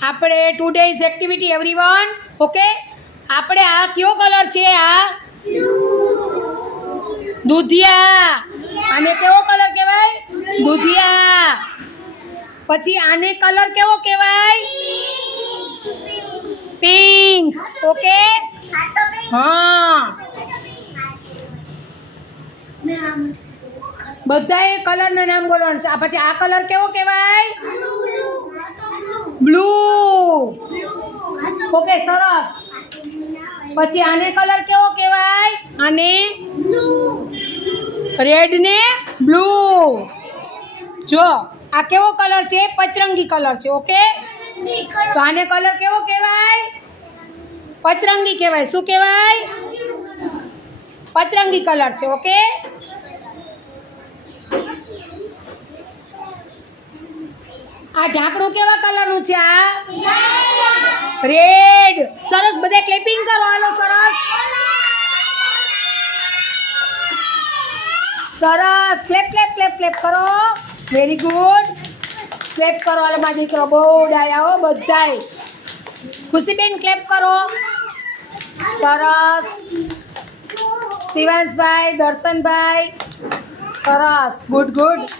આપણે today's activity everyone okay આપણે આ કયો કલર છે આ દૂધિયા આને કેવો કલર કહેવાય દૂધિયા પછી આને કલર કેવો કહેવાય પિંક ઓકે હા બધાએ કલરના નામ બોલવાનું છે પછી આ કલર કેવો કહેવાય બ્લુ ઓકે સરસ પછી આને કલર કેવો કહેવાય આને રેડ ને બ્લુ જો આ કેવો કલર છે પચરંગી કલર છે ઓકે તો આને કલર કેવો કહેવાય પચરંગી કહેવાય શું કહેવાય પચરંગી કલર છે ઓકે આ ઢાંકણું કેવા કલરનું છે આ રેડ સરસ બધા ક્લેપિંગ કરો હાલો સરસ સરસ ક્લેપ ક્લેપ ક્લેપ ક્લેપ કરો વેરી ગુડ ક્લેપ કરો હાલો મારા દીકરો બહુ ડાયા હો બધાય ખુશીબેન ક્લેપ કરો સરસ શિવાંશભાઈ દર્શનભાઈ સરસ ગુડ ગુડ